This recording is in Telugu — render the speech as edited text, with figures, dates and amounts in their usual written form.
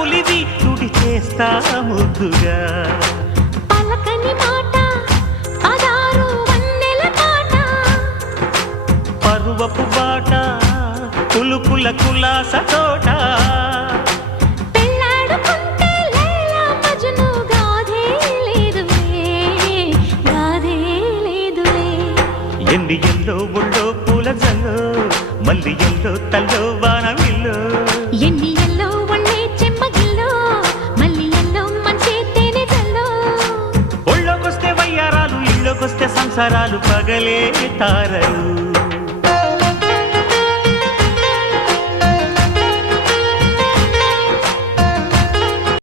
ఉలివి తుడి చేస్తా ముద్దుగా పలకని మాట పదారు వన్నెల పాట పరువపు బాట కులుకుల కులాస తోట పెళ్ళాడుకుంటే లైలా మజ్ను గాథే లేదులే గాథే లేదులే ఎన్ని ఎల్లో ఒళ్ళో పూల జల్లో మల్లి ఎల్లో తల్లో వానవిల్లో ఎన్ని ఎల్లో ఒళ్ళే చెమ్మగిల్లో మల్లి ఎల్లో మంచి తేనె జల్లో ఒళ్ళోకొస్తే వయ్యారాలు ఇళ్ళోకొస్తే సంసారాలు పగలే తారలు